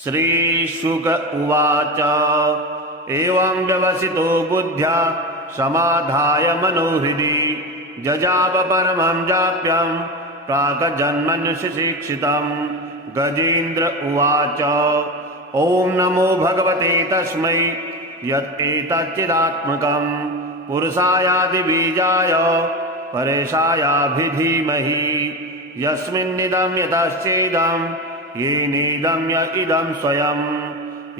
श्रीशुक उवाच एवं व्यवसितो बुद्ध्या समाधाय मनोहृदि जजाप परमं जाप्यं प्राक्जन्मन्यशिक्षितं। गजेन्द्र उवाच ॐ नमो भगवते तस्मै यत्तेतच्चिदात्मकं पुरुषायादिबीजाय परेशायाभिधीमहि यस्मिन्निदं यतश्चेदं येनेदं य इदं स्वयं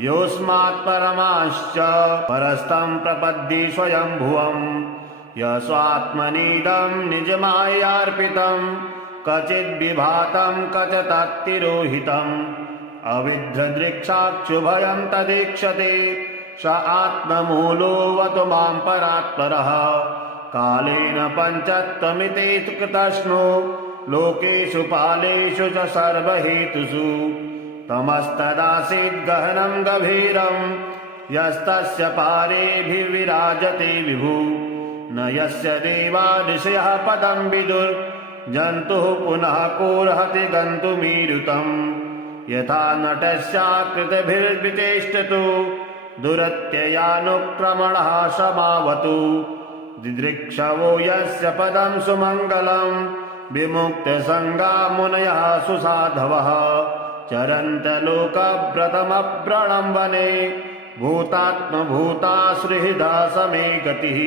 योऽस्मात् परमाश्च परस्तं प्रपद्ये स्वयंभुवं यस्वात्मनीदं निजमायार्पितं क्वचिद्विभातं क्वचित्तिरोहितम् अविद्रदृक्षाक्षुभयं तदीक्षते स आत्ममूलोऽवतु मां परात्परः कालेन पञ्चत्वमिति कृतस्नो लोकेषु पालेषु च सर्वहेतुषु तमस्तदासीद् गहनं गभीरं यस्तस्य पारेभिर्विराजते विभु न यस्य देवा ऋषयः पदं विदुर्जन्तुः पुनः कोऽर्हति गन्तुमीरुतम् यथा नटस्याकृतिभिर्विचेष्टतो दुरत्ययानुक्रमणः समावतु दिदृक्षवो यस्य पदं सुमङ्गलं विमुक्तसङ्गा मुनयः सुसाधवः चरन्तलोकव्रतमव्रणं वने भूतात्मभूतासुहृदा समे गतिः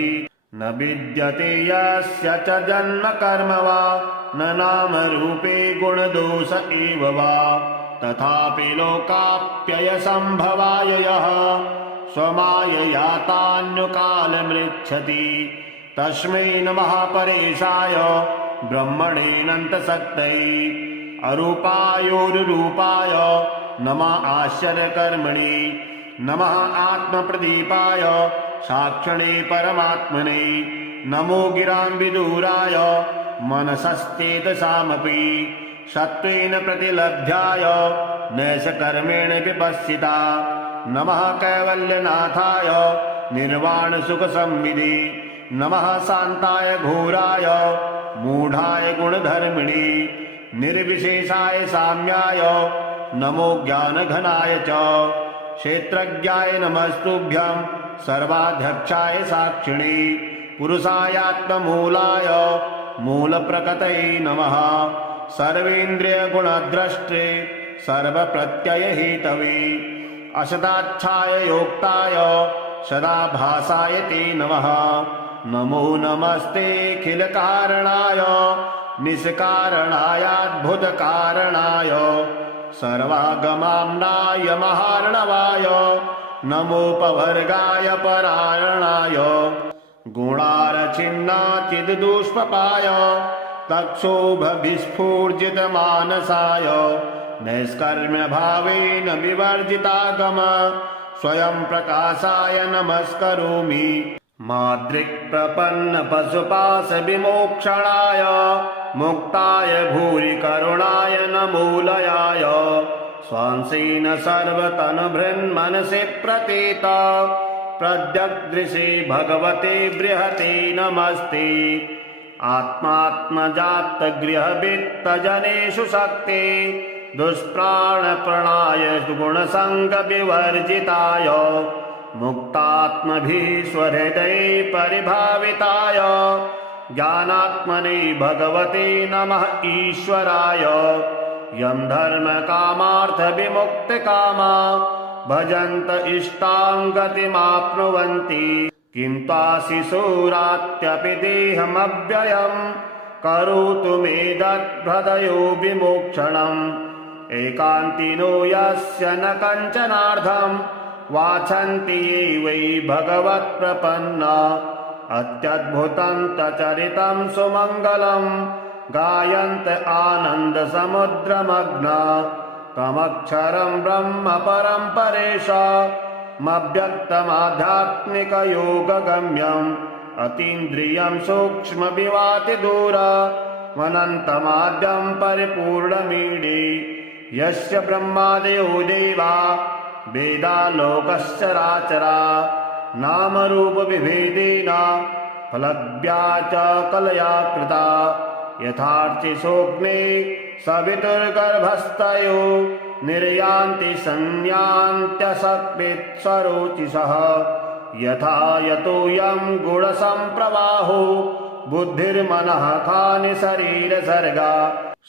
न विद्यते यस्य च जन्म कर्म वा न नामरूपे गुणदोष एव वा तथापि लोकाप्ययसम्भवाय यः स्वमायया तान्यकालमृच्छति तस्मै नमः परेशाय ब्रह्मणेऽनन्तशक्तये अरूपायोरुरूपाय नमः आश्चर्यकर्मणे नमः आत्मप्रदीपाय साक्षिणे परमात्मने नमो गिरां विदूराय मनसश्चेतसामपि सत्त्वेन प्रतिलभ्याय नैषकर्मेण विपश्चिता नमः कैवल्यनाथाय निर्वाणसुखसंविदे नमः शान्ताय घोराय मूढाय गुणधर्मिणे निर्विशेषाय साम्याय नमो ज्ञानघनाय च क्षेत्रज्ञाय नमस्तुभ्यं सर्वाध्यक्षाय साक्षिणे पुरुषायात्ममूलाय मूलप्रकृतये नमः सर्वेन्द्रियगुणद्रष्टे सर्वप्रत्ययहेतवे असदाच्छाय योक्ताय सदाभासाय ते नमः नमो नमस्तेऽखिलकारणाय निष्कारणायाद्भुतकारणाय सर्वागमाम्नाय महार्णवाय नमोपवर्गाय परायणाय गुणारचिन्नाचिद्दुष्पपाय तक्षोभविस्फूर्जितमानसाय नैष्कर्म्यभावेन विवर्जितागम स्वयं प्रकाशाय नमस्करोमि माद्रिक्प्रपन्नपशुपाशविमोक्षणाय मुक्ताय भूरि करुणाय नमोलयाय स्वांसेन सर्वतनुभृन्मनसि प्रतीत प्रद्यग्दृशे भगवते बृहते नमस्ते आत्मात्मजातगृहवित्तजनेषु शक्ते दुष्प्राणप्रणाय गुणसङ्गविवर्जिताय मुक्तात्मभीश्वरहृदये परिभाविताय ज्ञानात्मने भगवते नमः ईश्वराय यं धर्मकामार्थविमुक्तकामा भजन्त इष्टां गतिमाप्नुवन्ति किं त्वाशिशोरात्यपि देहमव्ययं करोतु मे दद्भृदयो विमोक्षणम् एकान्तिनो यस्य न कञ्चनार्थं वाछन्ति ये वै भगवत्प्रपन्ना अत्यद्भुतं तचरितं सुमङ्गलं गायन्त आनन्दसमुद्रमग्ना तमक्षरं ब्रह्म परं परेशामव्यक्तमाध्यात्मिकयोगगम्यम् अतीन्द्रियं सूक्ष्मविवातिदूरमनन्तमाद्यं परिपूर्णमीडे यस्य ब्रह्मादयो देवा वेदालोकश्चराचरा नामरूपविभेदेन फलज्ञा च कलया कृता यथार्चिषोऽग्ने सवितुर्गर्भस्थयो निर्यान्ति संयान्त्यसत्वित्सरोचिषः यथा यतोऽयं गुणसम्प्रवाहो बुद्धिर्मनः खानि शरीरसर्गा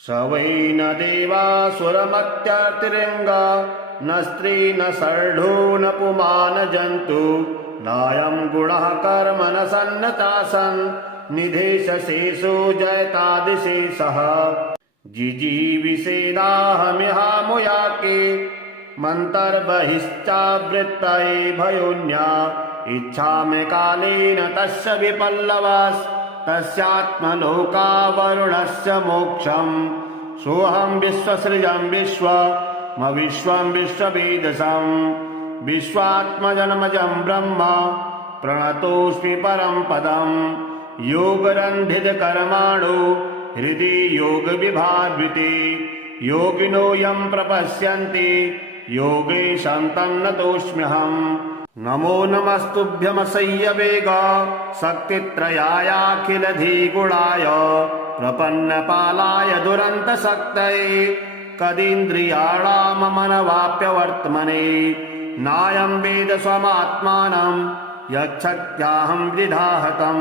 स वै न देवासुरमत्यतिरिङ्गा न स्त्री न शर्धो न पुमान जन्तु नायं गुणः कर्म न सन्न चासन् निधेशशेषो जयतादिशेषः जिजीविषेदाहमिहामुयाके मन्तर्बहिश्चावृत्तये भयोन्या इच्छामि कालेन तस्य विपल्लवास् तस्यात्मलोकावरुणस्य मोक्षम् सोऽहं विश्वसृजं विश्वं विश्ववेदसम् विश्वात्मजन्मजं ब्रह्म प्रणतोऽस्मि परं पदम् योगरन्धितकर्माणो हृदि योगविभावृते योगिनो यं प्रपश्यन्ति योगेशं तन्नतोऽस्म्यहम् नमो नमस्तुभ्यमसह्य वेग शक्तित्रयायाखिलधिगुणाय प्रपन्नपालाय दुरन्तशक्तये कदीन्द्रियाणाममनवाप्यवर्त्मने नायं वेद स्वमात्मानं यच्छक्त्याहं विधाहतं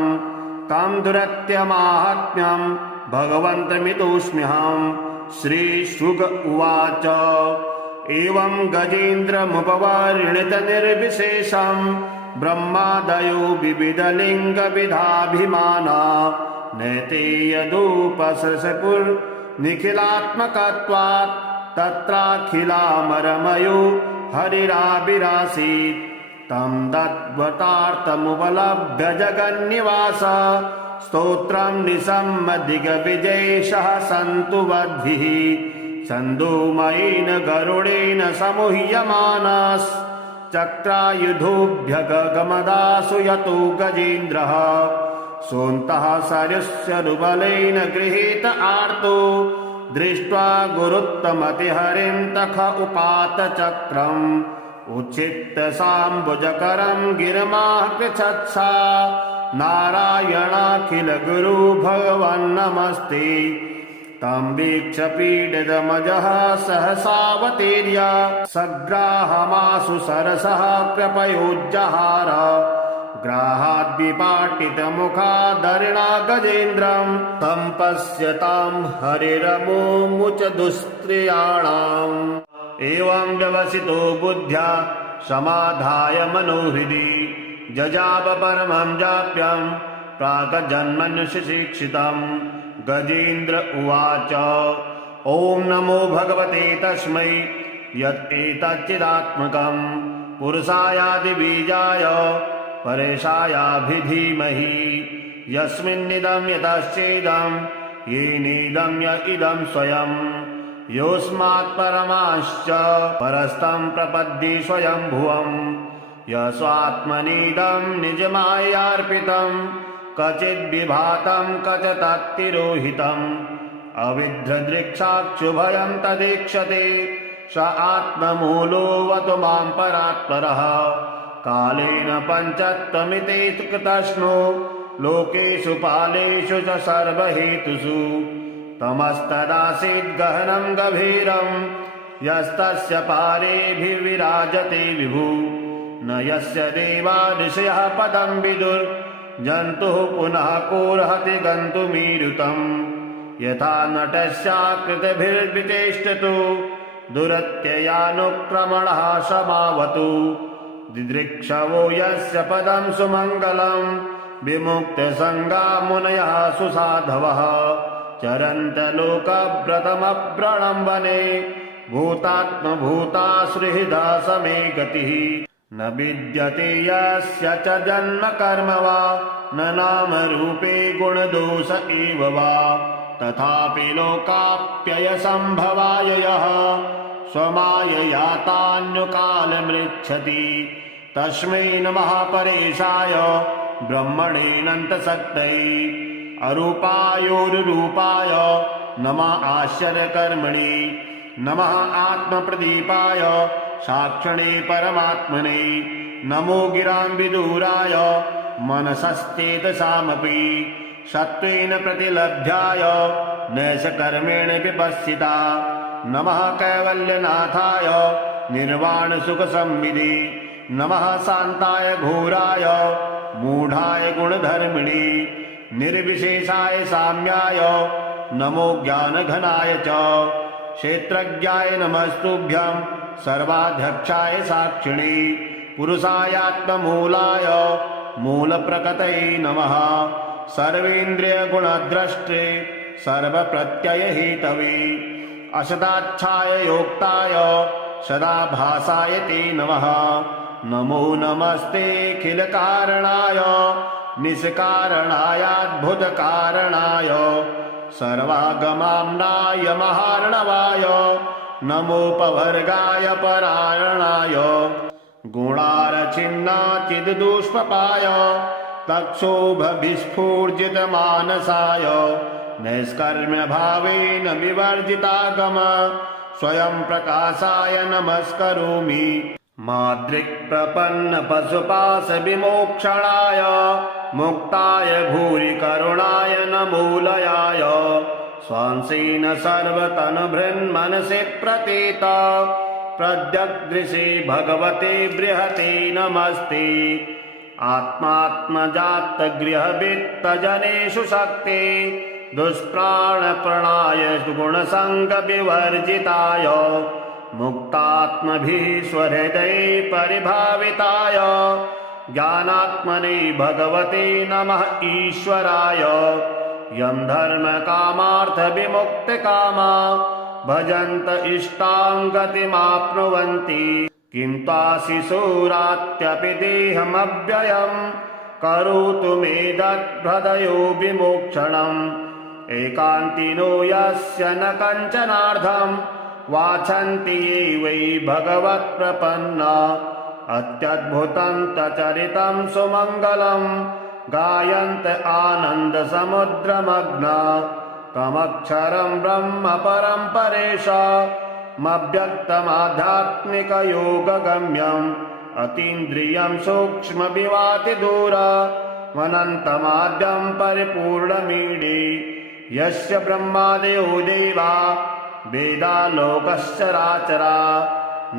तं दुरत्यमाहात्म्यं भगवन्तमितोऽस्म्यहं। श्रीशुक उवाच एवं गजेन्द्रमुपवर्णितनिर्विशेषं ब्रह्मादयो विविधलिङ्गविधाभिमाना नैते यदुपसृशपुर्निखिलात्मकत्वात् तत्राखिलामरमयो हरिराविरासीत् तं दद्वतार्थमुपलभ्य जगन्निवास स्तोत्रं निसम्मदिग्विजयेशः सन्तु वद्भिः छन्दोमयेन गरुडेन समूह्यमानश्चक्रायुधोऽभ्यगमदासु यतो गजेन्द्रः सोऽन्तः सरस्यरुबलेन गृहीत आर्तो दृष्ट्वा गुरुत्तमतिहरिं तख उपात चक्रम् उच्छित्य साम्बुजकरं गिरमाः पृच्छत्सा नारायणाखिल गुरु भगवन्नमस्ते तं वीक्ष्य पीडितमजः सहसावतीर्य सग्राहमाशु सरसः कृपयोज्जहार ग्राहाद्विपाटितमुखादरिणा गजेन्द्रं तं पश्यतां हरिरमुमुच दुस्त्रियाणाम् एवं व्यवसितो बुद्ध्या समाधाय मनोहृदि जजाप परमं जाप्यं प्राक्जन्मन्युशिक्षितं गजेन्द्र उवाच ॐ नमो भगवते तस्मै यत्एतच्चिदात्मकं पुरुषायादिबीजाय परेशायाभिधीमहि यस्मिन्निदं यतश्चेदं येनेदं य इदं स्वयं योऽस्मात् परमाश्च परस्तं प्रपद्ये स्वयंभुवम् यस्वात्मनीदं निजमायार्पितं क्वचिद्विभातं क्वचित्तिरोहितम् अविद्रदृक्षाक्षुभयं तदीक्षते स आत्ममूलोऽवतु मां परात्परः कालेन पञ्चत्वमिति कृतस्नो लोकेषु पालेषु च सर्वहेतुषु तमस्तदासीद् गहनं गभीरं यस्तस्य पारेभिर्विराजते विभु न यस्य देवा ऋषयः पदं विदुर्जन्तुः पुनः कोऽर्हति गन्तुमीरुतम् यथा नटस्याकृतिभिर्विचेष्टतो दुरत्ययानुक्रमणः समावतु दिदृक्षवो यस्य पदं सुमङ्गलं विमुक्तसङ्गा मुनयः सुसाधवः चरन्तलोकव्रतमव्रणं वने भूतात्मभूताश्रिहृदा समे गतिः न विद्यते यस्य च जन्म कर्म वा न नाम रूपे गुणदोष एव वा तथापि लोकाप्ययसम्भवाय यः स्वमाययातान्यकालमृच्छति तस्मै नमः परेशाय ब्रह्मणेऽनन्तशक्तये अरूपायोरुरूपाय नमः आश्चर्यकर्मणे नमः आत्मप्रदीपाय साक्षिणे परमात्मने नमो गिरां विदूराय मनसश्चेतसामपि सत्त्वेन प्रतिलभ्याय नैष कर्मेण विपश्चिता नमः कैवल्यनाथाय निर्वाणसुखसंविदे नमः शान्ताय घोराय मूढाय गुणधर्मिणे निर्विशेषाय साम्याय नमो ज्ञानघनाय च क्षेत्रज्ञाय नमस्तुभ्यं सर्वाध्यक्षाय साक्षिणे पुरुषायात्ममूलाय मूलप्रकृतये नमः सर्वेन्द्रियगुणद्रष्टे सर्वप्रत्ययहेतवे असदाच्छाय योक्ताय सदाभासाय ते नमः नमो नमस्तेऽखिलकारणाय निष्कारणायाद्भुतकारणाय सर्वागमाम्नाय महार्णवाय नमोपवर्गाय परायणाय गुणारचिन्नाचिद्दुष्पपाय तक्षोभविस्फूर्जितमानसाय नैष्कर्म्यभावेन विवर्जितागम स्वयं प्रकाशाय नमस्करोमि माद्रिक्प्रपन्नपशुपाशविमोक्षणाय मुक्ताय भूरि करुणाय नमोलयाय स्वांसेन सर्वतनुभृन्मनसि प्रतीत प्रत्यग्दृशे भगवते बृहते नमस्ते आत्मात्मजातगृहवित्तजनेषु शक्ते दुष्प्राणप्रणाय गुणसङ्गविवर्जिताय मुक्तात्मभिः स्वहृदये परिभाविताय ज्ञानात्मने भगवते नमः ईश्वराय यं धर्मकामार्थविमुक्तकामा भजन्त इष्टां गतिमाप्नुवन्ति किं त्वाशिशोरात्यपि देहमव्ययं करोतु मे दद्भृदयो विमोक्षणम् एकान्तिनो यस्य न कञ्चनार्थं वाछन्ति ये वै भगवत्प्रपन्ना अत्यद्भुतं तचरितं सुमङ्गलं गायन्त आनन्दसमुद्रमग्ना तमक्षरं ब्रह्म परं परेशामव्यक्तमाध्यात्मिकयोगगम्यम् अतीन्द्रियं सूक्ष्मविवातिदूरमनन्तमाद्यं परिपूर्णमीडे यस्य ब्रह्मादयो देवा वेदालोकश्चराचरा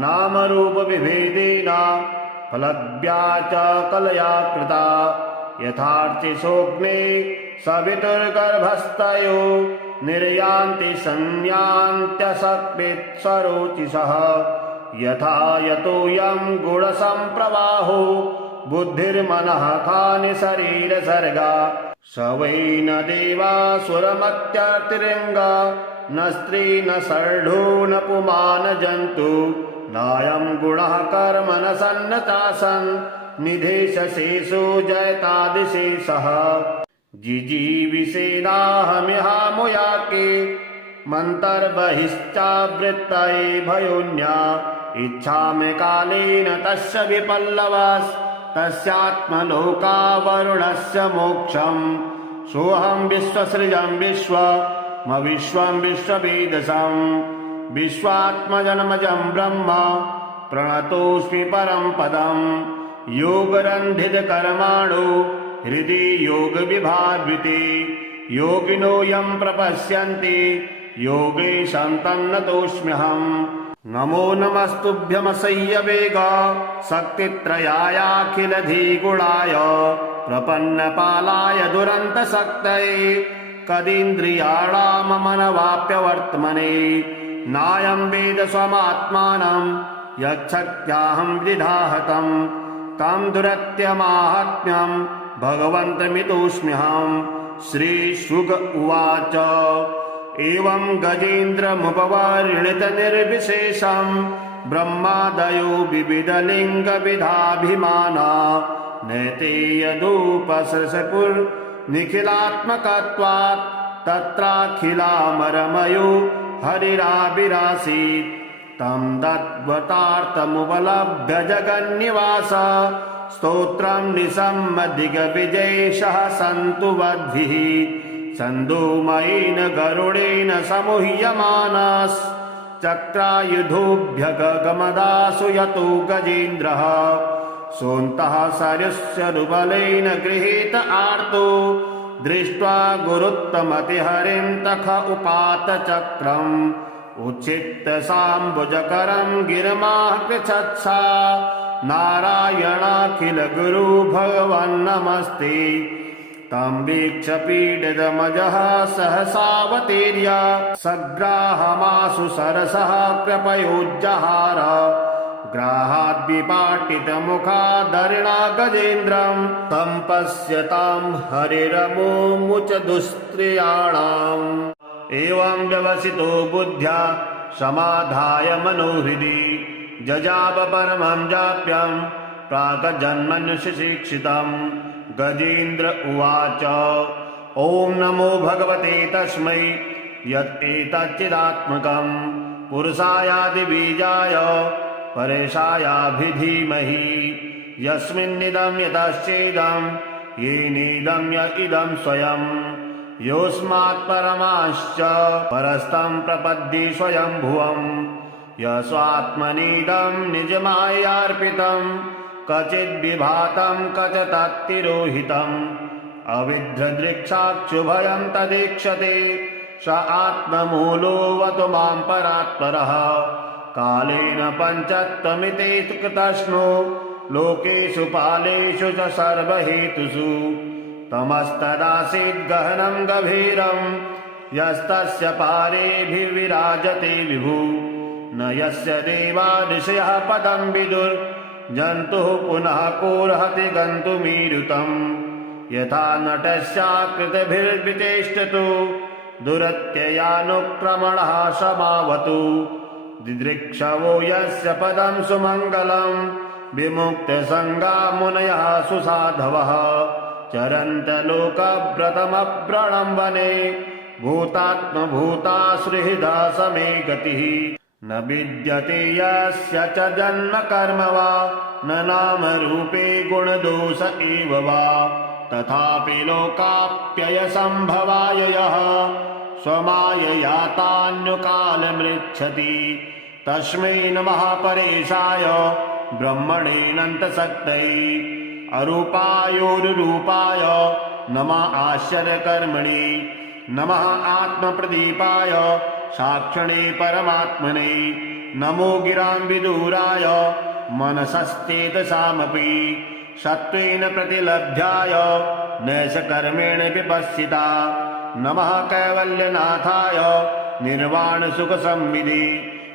नामरूपविभेदेन फलज्ञा च कलया कृता यथार्चिसोऽग्ने सवितुर्गर्भस्थयो निर्यान्ति संयान्त्यसकृत्स्वरोचिषः यथा यतोऽयं गुणसम्प्रवाहो बुद्धिर्मनः खानि शरीरसर्गा स वै न देवासुरमत्यतिरिङ्गा न स्त्री न शर्ढो न पुमान जन्तु नायं गुणः कर्म न सन्न चासन् निधेशशेषो जयतादिशेषः जिजीविषेणाहमिहामुयाके मन्तर्बहिश्चावृत्तये भयोन्या इच्छामि कालेन तस्य विपल्लवस्तस्यात्मलोकावरुणस्य मोक्षम् सोऽहं विश्वसृजं विश्वमविश्वं विश्ववेदसं विश्वात्मजन्मजं ब्रह्म प्रणतोऽस्मि परं पदम् योगरन्धितकर्माणो हृदि योगविभावृते योगिनो यं प्रपश्यन्ति योगेशं तन्नतोऽस्म्यहम् नमो नमस्तुभ्यमसह्यवेग शक्तित्रयायाखिलधिगुणाय प्रपन्नपालाय दुरन्तशक्तये कदीन्द्रियाणाममनवाप्यवर्त्मने नायं वेद स्वमात्मानं यच्छक्त्याहं विधाहतं तं दुरत्यमाहात्म्यं भगवन्तमितोऽस्म्यहं श्रीशुक उवाच एवं गजेन्द्रमुपवर्णितनिर्विशेषं ब्रह्मादयो विविधलिङ्गविधाभिमाना नैते यदुपसृशपुर्निखिलात्मकत्वात् तत्राखिलामरमयो हरिराविरासीत् तं तद्वतार्थमुपलभ्य जगन्निवास स्तोत्रं निशम्मदिग्विजयेशः सन्तु वद्भिः छन्दोमयेन गरुडेन समूह्यमानश्चक्रायुधोऽभ्यगमदासु यतो गजेन्द्रः सोऽन्तः सरस्वरुबलेन गृहीत आर्तो दृष्ट्वा गुरुत्तमतिहरिं तख उपात चक्रम् उच्छित्तसाम्बुजकरं गिरिमाकृच्छत्सा नारायणाखिलगुरु भगवन्नमस्ते। तं वीक्ष्य पीडितमजः सहसावतीर्य सग्राहमाशु सरसः कृपयोज्जहार। ग्राहाद्विपाटितमुखादरिणा गजेन्द्रं तं पश्यतां हरिरमुमुच दुस्त्रियाणाम्। एवं व्यवसितो बुद्ध्या समाधाय मनोहृदि जजाप परमं जाप्यं प्राक्जन्मन्युशिक्षितं। गजेन्द्र उवाच ॐ नमो भगवते तस्मै यत् एतच्चिदात्मकं पुरुषायादिबीजाय परेशायाभिधीमहि। यस्मिन्निदं यतश्चेदं येनेदं य इदं स्वयं योऽस्मात् परमाश्च परस्तं प्रपद्ये स्वयंभुवम्। यस्वात्मनीदं निजमायार्पितं क्वचिद्विभातं क्वचित्तिरोहितम्। अविद्रदृक्षाक्षुभयं तदीक्षते स आत्ममूलोऽवतु मां परात्परः। कालेन पञ्चत्वमिति कृतस्नो लोकेषु पालेषु च सर्वहेतुषु। तमस्तदासीद् गहनं गभीरं यस्तस्य पारेभिर्विराजते विभु। न यस्य देवा ऋषयः पदं विदुर्जन्तुः पुनः कोऽर्हति गन्तुमीरुतम्। यथा नटस्याकृतिभिर्विचेष्टतो दुरत्ययानुक्रमणः समावतु। दिदृक्षवो यस्य पदं सुमङ्गलं विमुक्तसङ्गा मुनयः सुसाधवः। चरन्तलोकव्रतमव्रणं वने भूतात्मभूताश्रिहृदा समे गतिः। न विद्यते यस्य च जन्म कर्म वा न नाम रूपे गुणदोष एव वा। तथापि लोकाप्ययसम्भवाय यः स्वमाययातान्यकालमृच्छति तस्मै नमः परेशाय ब्रह्मणेऽनन्तशक्तये। अरूपायोरुरूपाय नमः आश्चर्यकर्मणे। नमः आत्मप्रदीपाय साक्षिणे परमात्मने। नमो गिरां विदूराय मनसश्चेतसामपि सत्त्वेन प्रतिलभ्याय नैषकर्मेण विपश्चिता। नमः कैवल्यनाथाय निर्वाणसुखसंविदे।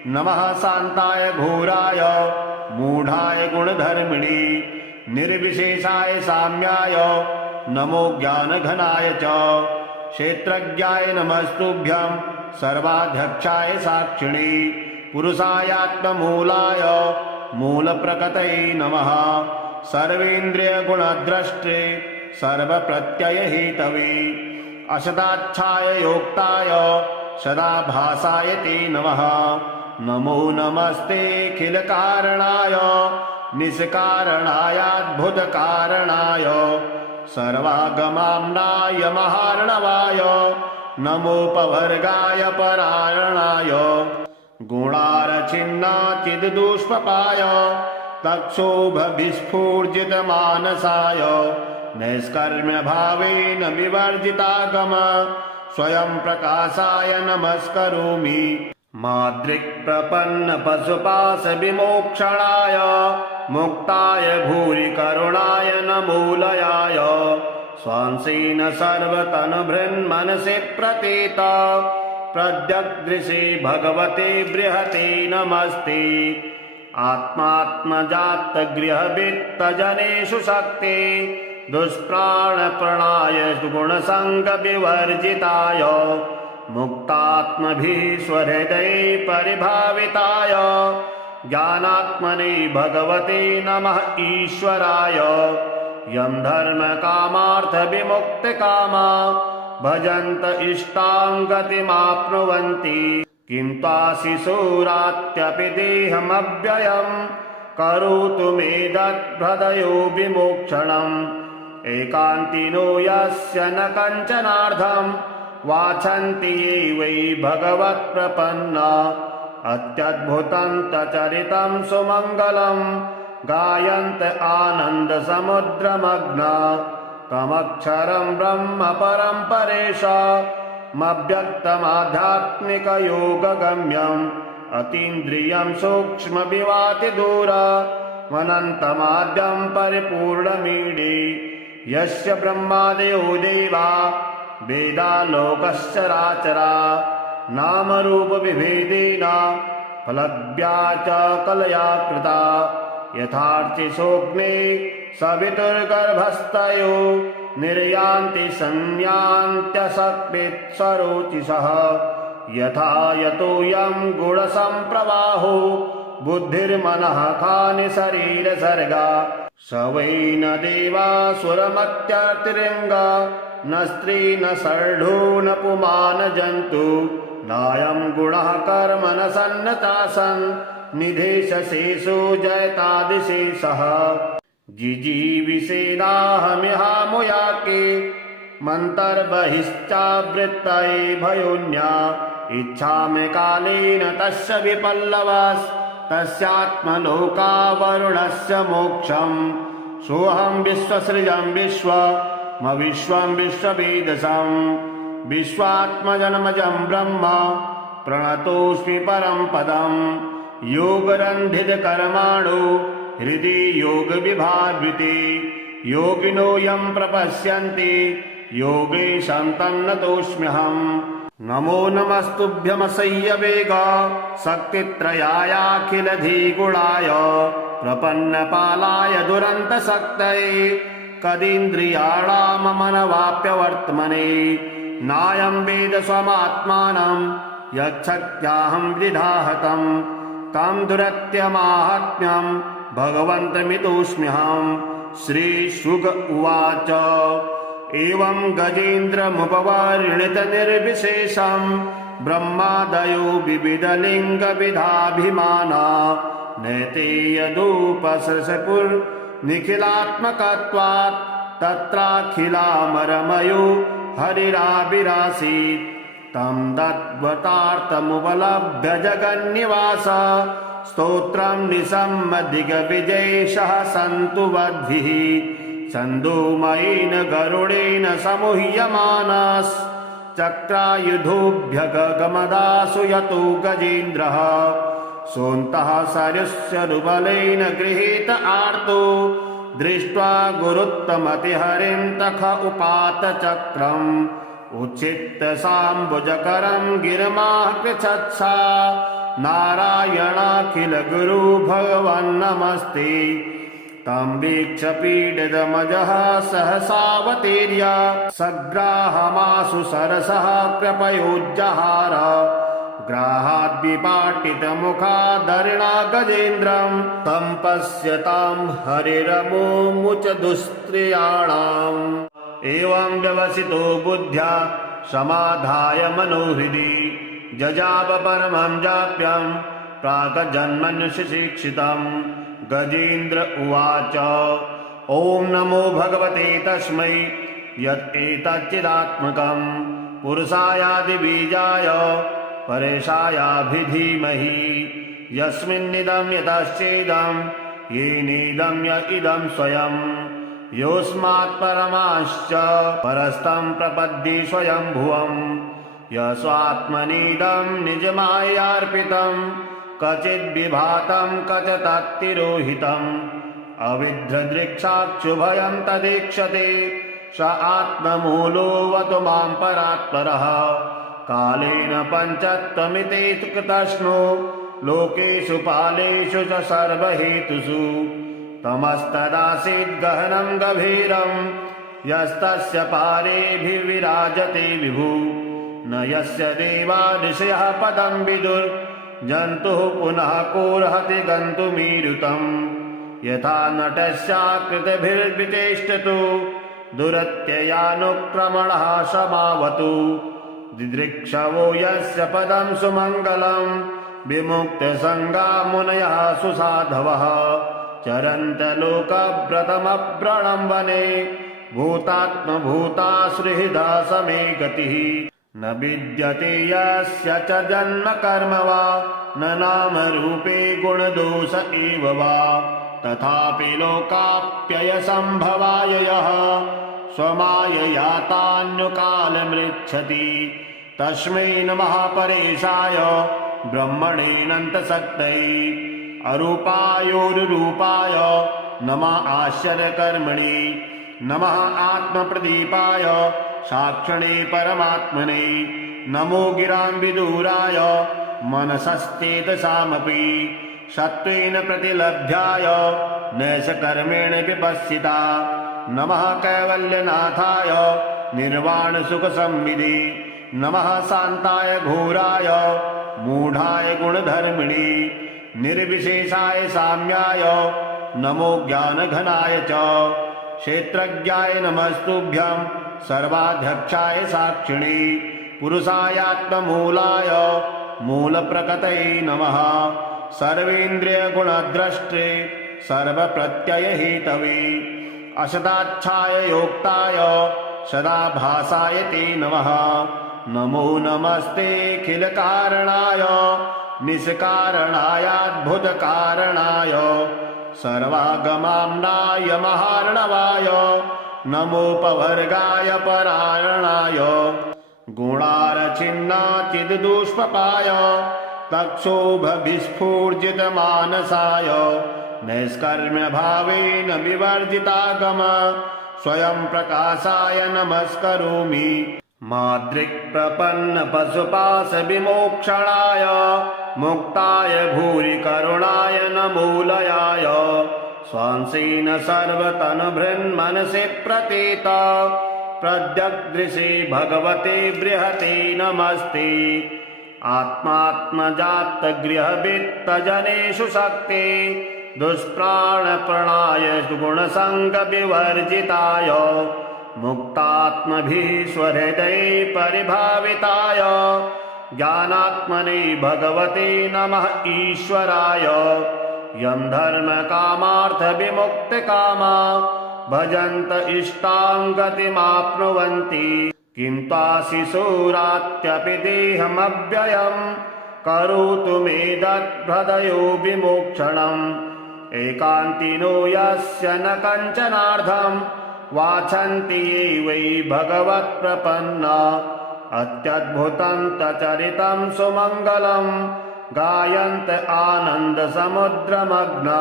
नमः शान्ताय घोराय मूढाय गुणधर्मिणे। निर्विशेषाय साम्याय नमो ज्ञानघनाय च। क्षेत्रज्ञाय नमस्तुभ्यं सर्वाध्यक्षाय साक्षिणे। पुरुषायात्ममूलाय मूलप्रकृतये नमः। सर्वेन्द्रियगुणद्रष्टे सर्वप्रत्ययहेतवे। असदाच्छाय योक्ताय सदाभासाय ते नमः। नमो नमस्तेऽखिलकारणाय निष्कारणायाद्भुतकारणाय सर्वागमाम्नाय महार्णवाय। नमोपवर्गाय परायणाय गुणारचिन्नाचिद्दुष्पपाय तक्षोभविस्फूर्जितमानसाय। नैष्कर्म्यभावेन विवर्जितागम स्वयं प्रकाशाय नमस्करोमि। मादृक्प्रपन्नपशुपाशविमोक्षणाय मुक्ताय भूरि करुणाय नमोलयाय। स्वांसेन सर्वतनुभृन्मनसि प्रतीत प्रत्यग्दृशे भगवते बृहते नमस्ते। आत्मात्मजातगृहवित्तजनेषु शक्ति दुष्प्राणप्रणाय गुणसङ्गविवर्जिताय। मुक्तात्मभिः स्वहृदये परिभाविताय ज्ञानात्मने भगवते नमः ईश्वराय। यं धर्मकामार्थविमुक्तकामा भजन्त इष्टां गतिमाप्नुवन्ति। किं त्वाशिशोरात्यपि देहमव्ययं करोतु मे दद्भृदयो विमोक्षणम्। एकान्तिनो यस्य न कञ्चनार्थं वाछन्ति ये वै भगवत्प्रपन्ना। अत्यद्भुतं तचरितं सुमङ्गलं गायन्त आनन्दसमुद्रमग्ना। तमक्षरं ब्रह्म परं परेश मव्यक्तमाध्यात्मिकयोगगम्यम् अतीन्द्रियं सूक्ष्मविवातिदूरमनन्तमाद्यं परिपूर्णमीडे यस्य ब्रह्मादयो देवा वेदालोकश्चराचरा नामरूपविभेदेन फलव्या च कलया कृता यथार्थे सोऽग्ने सवितुर्गर्भस्थयो निर्यान्ति संयान्त्यसक्वेत्सरोचिषः यथा यतोऽयं गुणसम्प्रवाहो बुद्धिर्मनः खानि शरीरसर्गा स वै न देवासुरमत्यतिरिङ्गा न स्त्री न षड्ढो न पुमान जन्तु नायं गुणः कर्म न सन्न चासन् निधेशशेषो जयतादिशेषः जिजीविषेणाहमिहामुयाके मन्तर्बहिश्चावृत्तये भयोन्या इच्छामि कालेन तस्य विपल्लवस्तस्यात्मलोकावरुणस्य मोक्षम् सोऽहं विश्वसृजं विश्वमविश्वं विश्ववेदसं विश्वात्मजन्मजं ब्रह्म प्रणतोऽस्मि परं पदम् योगरन्धितकर्माणो हृदि योगविभावृते योगिनो यं प्रपश्यन्ति योगेशं तन्नतोऽस्म्यहम् नमो नमस्तुभ्यमसह्यवेग शक्तित्रयायाखिलधिगुणाय प्रपन्नपालाय दुरन्तशक्तये कदीन्द्रियाणाममनवाप्यवर्त्मने नायं वेद स्वमात्मानं यच्छक्त्याहं विधाहतं तं दुरत्यमाहात्म्यं भगवन्तमितोऽस्म्यहं श्रीशुक उवाच एवं गजेन्द्रमुपवर्णितनिर्विशेषं ब्रह्मादयो विविधलिङ्गविधाभिमाना नैते यदुपसृशपुर्निखिलात्मकत्वात् तत्राखिलामरमयो हरिराविरासीत् तं दद्वतार्थमुपलभ्य जगन्निवास स्तोत्रं निशम्मदिग्विजयेशः सन्तु वद्भिः छन्दोमयेन गरुडेन समूह्यमानश्चक्रायुधोऽभ्यगमदासु यतो गजेन्द्रः सोऽन्तः सरुस्यरुबलेन गृहीत आर्तो दृष्ट्वा गुरुत्तमतिहरिं तख उपात चक्रम् उच्छित्य साम्बुजकरं गिरिमाकृच्छत्सा नारायणाखिल गुरु भगवन्नमस्ते तं वीक्ष्य पीडितमजः सहसावतीर्य सग्राहमाशु सरसः कृपयोज्जहार ग्राहाद्विपाटितमुखादरिणा गजेन्द्रं तं पश्यतां हरिरमुमुच दुस्त्रियाणाम् एवं व्यवसितो बुद्ध्या समाधाय मनोहृदि जजाप परमं जाप्यं प्राक्जन्मन्युशिक्षितं गजेन्द्र उवाच ॐ नमो भगवते तस्मै यत् एतच्चिदात्मकं पुरुषायादिबीजाय परेशायाभिधीमहि यस्मिन्निदं यतश्चेदं येनेदं य इदं स्वयं योऽस्मात् परमाश्च परस्तं प्रपद्ये स्वयंभुवम् यस्वात्मनीदं निजमायार्पितं क्वचिद्विभातं क्वचित्तिरोहितम् अविद्रदृक्षाक्षुभयं तदीक्षते स आत्ममूलोऽवतु मां परात्परः कालेन पञ्चत्वमिते कृतस्नो लोकेषु पालेषु च सर्वहेतुषु तमस्तदासीद् गहनं गभीरं यस्तस्य पारेभिर्विराजते विभु न यस्य देवा ऋषयः पदं विदुर्जन्तुः पुनः कोऽर्हति गन्तुमीरुतम् यथा नटस्याकृतिभिर्विचेष्टतो दुरत्ययानुक्रमणः समावतु दिदृक्षवो यस्य पदं सुमङ्गलं विमुक्तसङ्गा मुनयः सुसाधवः चरन्तलोकव्रतमव्रणं वने भूतात्मभूतासुहृदा समे गतिः न विद्यते यस्य च जन्म कर्म वा न नाम रूपे गुणदोष एव वा तथापि लोकाप्ययसम्भवाय यः स्वमायया तान्युकालमृच्छति तस्मै नमः परेशाय ब्रह्मणेऽनन्तशक्तये अरूपायोरुरूपाय नमः आश्चर्यकर्मणे नमः आत्मप्रदीपाय साक्षिणे परमात्मने नमो गिराम्बिदूराय मनसश्चेतसामपि सत्त्वेन प्रतिलभ्याय नैषकर्मेण विपश्चिता नमः कैवल्यनाथाय निर्वाणसुखसंविदे नमः शान्ताय घोराय मूढाय गुणधर्मिणे निर्विशेषाय साम्याय नमो ज्ञानघनाय च क्षेत्रज्ञाय नमस्तुभ्यं सर्वाध्यक्षाय साक्षिणे पुरुषायात्ममूलाय मूलप्रकृतये नमः सर्वेन्द्रियगुणद्रष्टे सर्वप्रत्ययहेतवे असदाच्छाय योक्ताय सदाभासाय ते नमः नमो नमस्तेऽखिलकारणाय निष्कारणायाद्भुतकारणाय सर्वागमाम्नाय महार्णवाय नमोपवर्गाय परायणाय गुणारचिन्नाचिद्दुष्पपाय तक्षोभविस्फूर्जितमानसाय नैष्कर्म्यभावेन विवर्जितागम स्वयं प्रकाशाय नमस्करोमि माद्रिक्प्रपन्नपशुपाशविमोक्षणाय मुक्ताय भूरि करुणाय नमोलयाय स्वांसेन सर्वतनुभृन्मनसि प्रतीत प्रद्यग्दृशे भगवते बृहते नमस्ते आत्मात्मजातगृहवित्तजनेषु शक्ति दुष्प्राणप्रणाय गुणसङ्गविवर्जिताय मुक्तात्मभिः स्वहृदये परिभाविताय ज्ञानात्मने भगवते नमः ईश्वराय यं धर्मकामार्थविमुक्तकामा भजन्त इष्टां गतिमाप्नुवन्ति किं ताशिशूरात्यपि देहमव्ययं करोतु मे दद्भृदयो विमोक्षणम् एकान्तिनो यस्य न कञ्चनार्थं वाछन्ति ये वै भगवत्प्रपन्ना अत्यद्भुतं तचरितं सुमङ्गलं गायन्त आनन्दसमुद्रमग्ना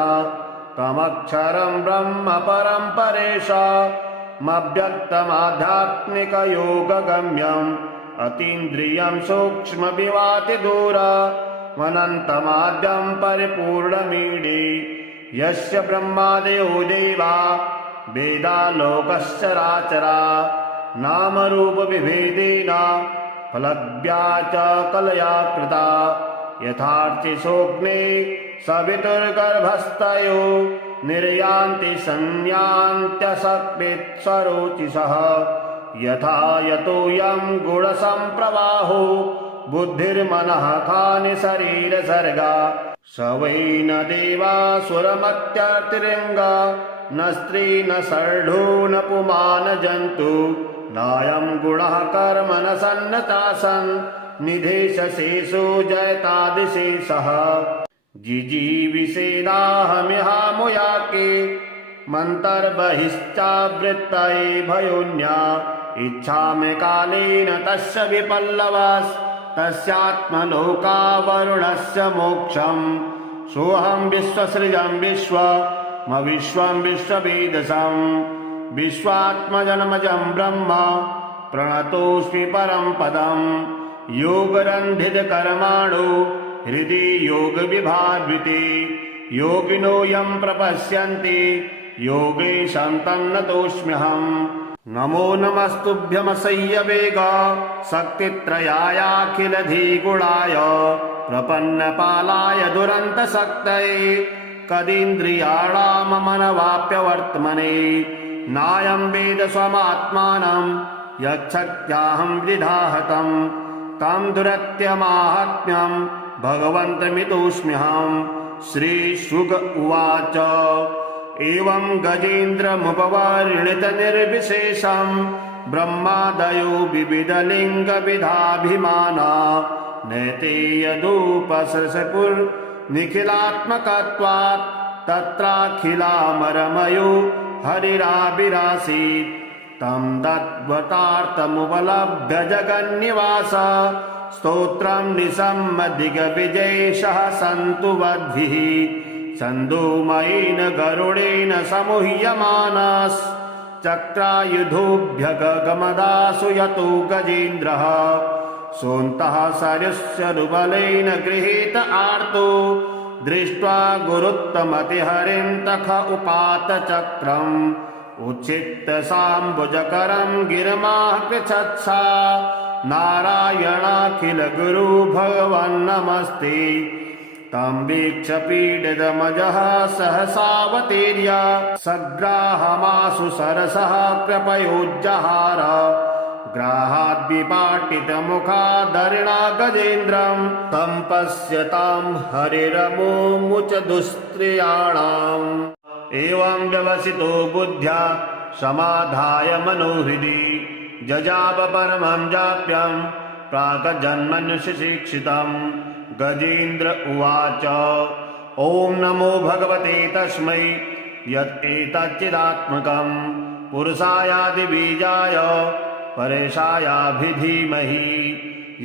तमक्षरं ब्रह्म परं परेशामव्यक्तमाध्यात्मिकयोगगम्यम् अतीन्द्रियं सूक्ष्मविवातिदूरमनन्तमाद्यं परिपूर्णमीडे यस्य ब्रह्मादयो देवा वेदालोकश्चराचरा नामरूपविभेदेन फलज्ञा च कलया कृता यथार्चिसोऽग्ने सवितुर्गर्भस्थयो निर्यान्ति संयान्त्यसकृत्स्वरोचिषः यथा यतोऽयं गुणसम्प्रवाहो बुद्धिर्मनः खानि शरीरसर्गा स वै न देवासुरमत्यतिरिङ्गा न स्त्री न शर्ढो न पुमान जन्तु नायं गुणः कर्म न सन्नतासन् निधेशशेषो जयतादिशेषः जिजीविषेणाहमिहामुयाके मन्तर्बहिश्चावृत्तये भयोन्या इच्छामि कालेन तस्य विपल्लवास्तस्यात्मलोकावरुणस्य मोक्षम् सोऽहं विश्वसृजं विश्वं विश्ववेदसम् विश्वात्मजन्मजं ब्रह्म प्रणतोऽस्मि परं पदम् योगरन्धितकर्माणो हृदि योगविभावृते योगिनो यं प्रपश्यन्ति योगेशं तन्नतोऽस्म्यहम् नमो नमस्तुभ्यमसह्यवेग शक्तित्रयायाखिलधिगुणाय प्रपन्नपालाय दुरन्तशक्तये कदीन्द्रियाणाममनवाप्यवर्त्मने नायं वेद स्वमात्मानं यच्छक्त्याहं विधाहतं तं दुरत्यमाहात्म्यं भगवन्तमितोऽस्म्यहम् श्रीशुक उवाच एवं गजेन्द्रमुपवर्णितनिर्विशेषं ब्रह्मादयो विविधलिङ्गविधाभिमाना नैते यदुपसृशपुर्निखिलात्मकत्वात् तत्राखिलामरमयो हरिराविरासीत् तं तद्वतार्थमुपलभ्य जगन्निवास स्तोत्रं निसम्मदिग्विजयेशः सन्तु वद्भिः छन्दोमयेन गरुडेन समूह्यमानश्चक्रायुधोऽभ्यगमदासु यतो गजेन्द्रः सोऽन्तः सरस्वरुबलेन गृहीत आर्तो दृष्ट्वा गुरुत्तमतिहरिं तख उपात चक्रम् उच्छित्त साम्बुजकरं गिरिमाः पृच्छत्सा नारायणाखिल गुरु भगवन्नमस्ते तं वीक्ष्य पीडितमजः सहसावतीर्य सग्राहमाशु सरसः कृपयोज्जहार ग्राहाद्विपाटितमुखादरिणा गजेन्द्रं तं पश्यतां हरिरमुमुच दुस्त्रियाणाम् एवं व्यवसितो बुद्ध्या समाधाय मनोहृदि जजाप परमं जाप्यं प्राक्जन्मन्युशिक्षितं गजेन्द्र उवाच ॐ नमो भगवते तस्मै यत् एतच्चिदात्मकं पुरुषायादिबीजाय परेशायाभिधीमहि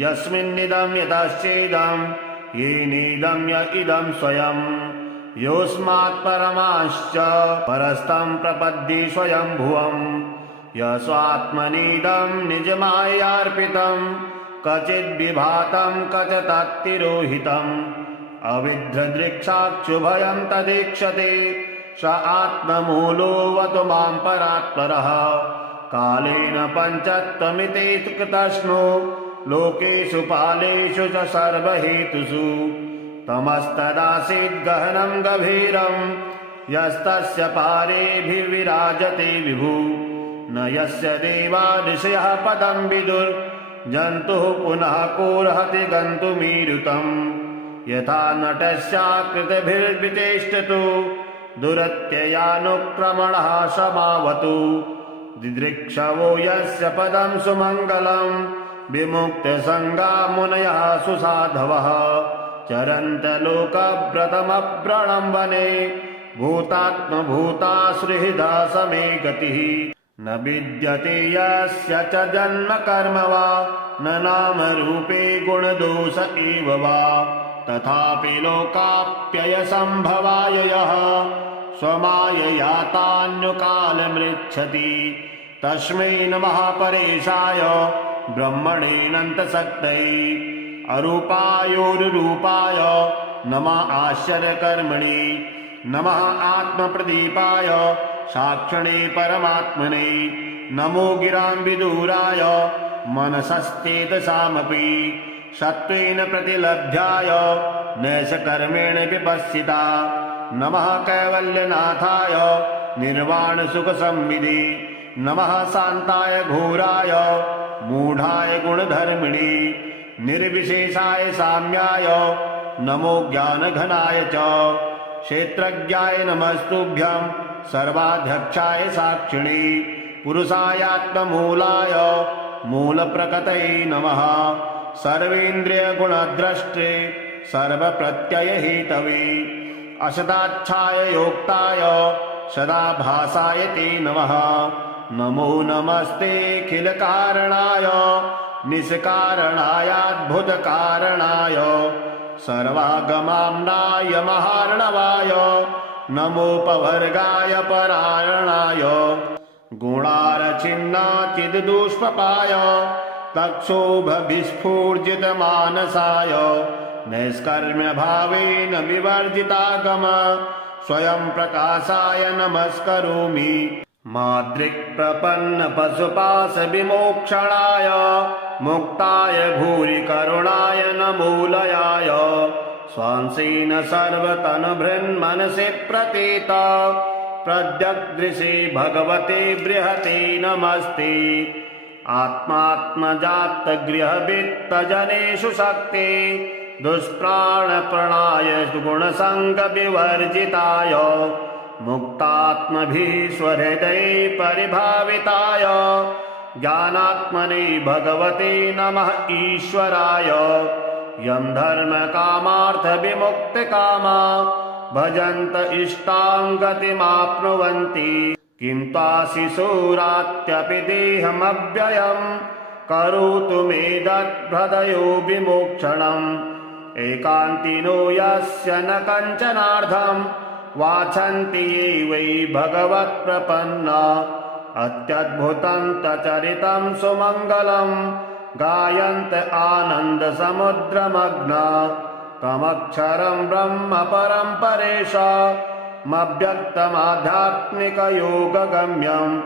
यस्मिन्निदं यतश्चेदं येनेदं य इदं स्वयं योऽस्मात् परमाश्च परस्तं प्रपद्ये स्वयंभुवम् यस्वात्मनीदं निजमायार्पितं क्वचिद्विभातं क्वच तत्तिरोहितम् अविद्रदृक्षाक्षुभयं तदीक्षते स आत्ममूलोऽवतु मां परात्परः कालेन पञ्चत्वमिते कृतस्नो लोकेषु पालेषु च सर्वहेतुषु तमस्तदासीद् गहनं गभीरं यस्तस्य पारेभिर्विराजते विभु न यस्य देवा ऋषयः पदं विदुर्जन्तुः पुनः कोऽर्हति गन्तुमीरुतं यथा नटस्याकृतिभिर्विचेष्टतो दुरत्ययानुक्रमणः समावतु दिदृक्षवो यस्य पदं सुमङ्गलं विमुक्तसङ्गा मुनयः सुसाधवः चरन्त लोकव्रतमव्रणं वने भूतात्मभूतासुहृदा समे गतिः न विद्यते यस्य च जन्म कर्म वा न नाम रूपे गुणदोष एव वा तथापि लोकाप्ययसम्भवाय यः स्वमाययातान्युकालमृच्छति तस्मै नमः परेशाय ब्रह्मणेऽनन्तशक्तये अरूपायोरुरूपाय नमः आश्चर्यकर्मणे नमः आत्मप्रदीपाय साक्षिणे परमात्मने नमो गिरां विदूराय मनसश्चेतसामपि सत्त्वेन प्रतिलभ्याय नैषकर्मेण विपश्चिता नमः कैवल्यनाथाय निर्वाणसुखसंविदे नमः शान्ताय घोराय मूढाय गुणधर्मिणे निर्विशेषाय साम्याय नमो ज्ञानघनाय च क्षेत्रज्ञाय नमस्तुभ्यं सर्वाध्यक्षाय साक्षिणे पुरुषायात्ममूलाय मूलप्रकृतये नमः सर्वेन्द्रियगुणद्रष्टे सर्वप्रत्ययहेतवे असदाच्छाय योक्ताय सदाभासाय ते नमः नमो नमस्तेऽखिलकारणाय निष्कारणायाद्भुतकारणाय सर्वागमाम्नाय महार्णवाय नमोपवर्गाय परायणाय गुणारचिन्नाचिद्दुष्पपाय तक्षोभविस्फूर्जितमानसाय नैष्कर्म्यभावेन विवर्जितागम स्वयं प्रकाशाय नमस्करोमि माद्रिक्प्रपन्नपशुपाशविमोक्षणाय मुक्ताय भूरि करुणाय नमोलयाय स्वांसेन सर्वतनुभृन्मनसि प्रतीत प्रद्यग्दृशे भगवते बृहते नमस्ते आत्मात्मजातगृहवित्तजनेषु शक्ते दुष्प्राणप्रणाय गुणसङ्गविवर्जिताय मुक्तात्मभिः स्वहृदये परिभाविताय ज्ञानात्मने भगवते नमः ईश्वराय यं धर्मकामार्थविमुक्तकामा भजन्त इष्टां गतिमाप्नुवन्ति किं त्वाशिशोरात्यपि देहमव्ययम् करोतु मेदद्भृदयो विमोक्षणम् एकान्तिनो यस्य न कञ्चनार्थम् वाछन्ति ये वै भगवत्प्रपन्ना अत्यद्भुतं तचरितं सुमङ्गलम् गायन्त आनन्दसमुद्रमग्ना तमक्षरं ब्रह्म परं परेशामव्यक्तमाध्यात्मिकयोगगम्यम्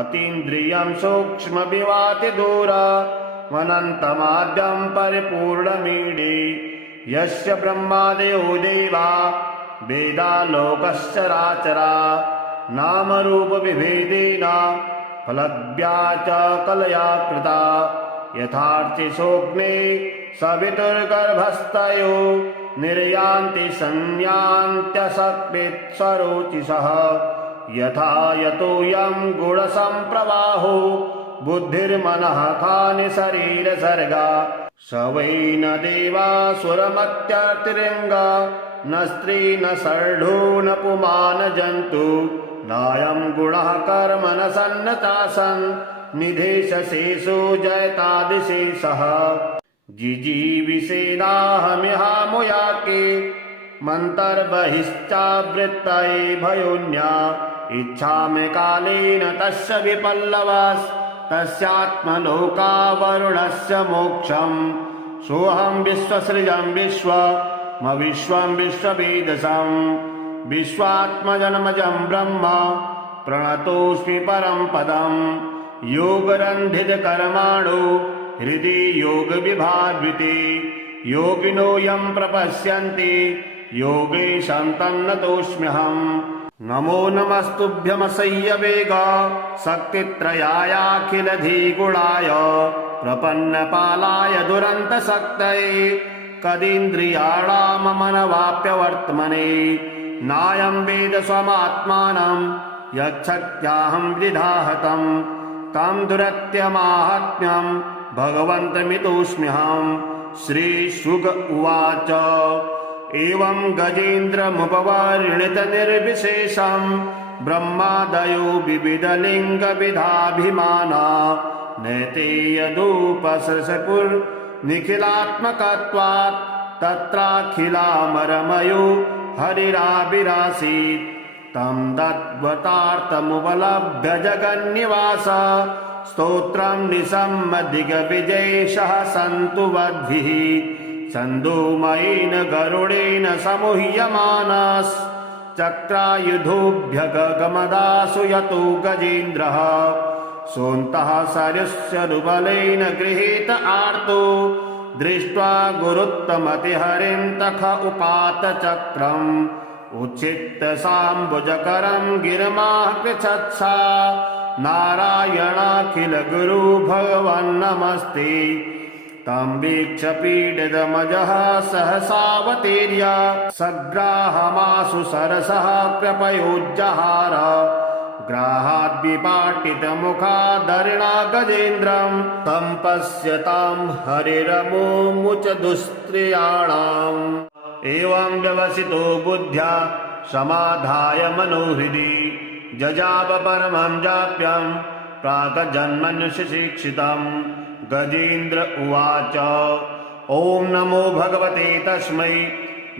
अतीन्द्रियं सूक्ष्मविवातिदूरमनन्तमाद्यं परिपूर्णमीडे यस्य ब्रह्मादयो देवा वेदालोकश्चराचरा नामरूपविभेदेन फलज्ञा च कलया कृता यथार्चिषोऽग्ने सवितुर्गर्भस्थयो निर्यान्ति संयान्त्यसकृत्स्वरोचिषः यथा यतोऽयं गुणसम्प्रवाहो बुद्धिर्मनः खानि शरीरसर्गा स वै न देवासुरमत्यतिरङ्गा न स्त्री न शर्ढो न पुमान जन्तु नायं गुणः कर्म न सन्नतासन् निधेशशेषो जयतादिशेषः जिजीविषेणाहमिहामुयाके मन्तर्बहिश्चावृत्तये भयोन्या इच्छामि कालेन तस्य विपल्लवास्तस्यात्मलोकावरुणस्य मोक्षम् सोऽहं विश्वसृजं विश्वं विश्ववेदसम् विश्वात्मजन्मजं ब्रह्म प्रणतोऽस्मि परं पदम् योगरन्धितकर्माणो हृदि योगविभावृते योगिनो यं प्रपश्यन्ति योगेशं तन्नतोऽस्म्यहम् नमो नमस्तुभ्यमसह्यवेग शक्तित्रयायाखिलधिगुणाय प्रपन्नपालाय दुरन्तशक्तये कदीन्द्रियाणाममनवाप्यवर्त्मने नायं वेद स्वमात्मानं यच्छक्त्याहं विधाहतं तं दुरत्यमाहात्म्यं भगवन्तमितोऽस्म्यहम् श्रीशुक उवाच एवं गजेन्द्रमुपवर्णितनिर्विशेषं ब्रह्मादयो विविधलिङ्गविधाभिमाना नैते यदुपसृशपुर्निखिलात्मकत्वात् तत्राखिलामरमयो हरिराविरासीत् तं तद्वतार्थमुपलभ्य जगन्निवास स्तोत्रं निसम्मदिग्विजयेशः सन्तु वद्भिः छन्दोमयेन गरुडेन समूह्यमानश्चक्रायुधोऽभ्यगमदासु यतो गजेन्द्रः सोऽन्तः सरस्वरुबलेन गृहीत आर्तो दृष्ट्वा गुरुत्तमतिहरिं तख उपात चक्रम् उच्छित्त साम्बुजकरं गिरिमाः पृच्छत्सा नारायणाखिल गुरु भगवन्नमस्ते तं वीक्ष्य पीडितमजः सहसावतीर्य सग्राहमाशु सरसः कृपयोज्जहार ग्राहाद्विपाटितमुखादरिणा गजेन्द्रं तं पश्यतां हरिरमुमुच दुस्त्रियाणाम् एवं व्यवसितो बुद्ध्या समाधाय मनोहृदि जजाप परमं जाप्यं प्राक्जन्मन्युशिक्षितम् गजेन्द्र उवाच ॐ नमो भगवते तस्मै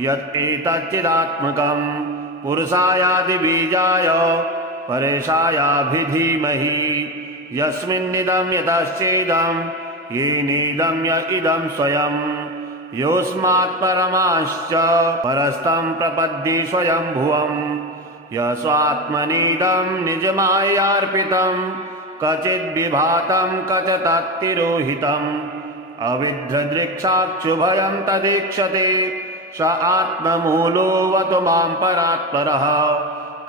यत्तेतच्चिदात्मकम् पुरुषायादिबीजाय परेशायाभिधीमहि यस्मिन्निदं यतश्चेदं येनेदं य इदं स्वयं योऽस्मात् परमाश्च परस्तं प्रपद्ये स्वयंभुवम् यस्वात्मनीदं निजमायार्पितं क्वचिद्विभातं क्वचित्तिरोहितम् अविद्रदृक्षाक्षुभयं तदीक्षते स आत्ममूलोऽवतु मां परात्परः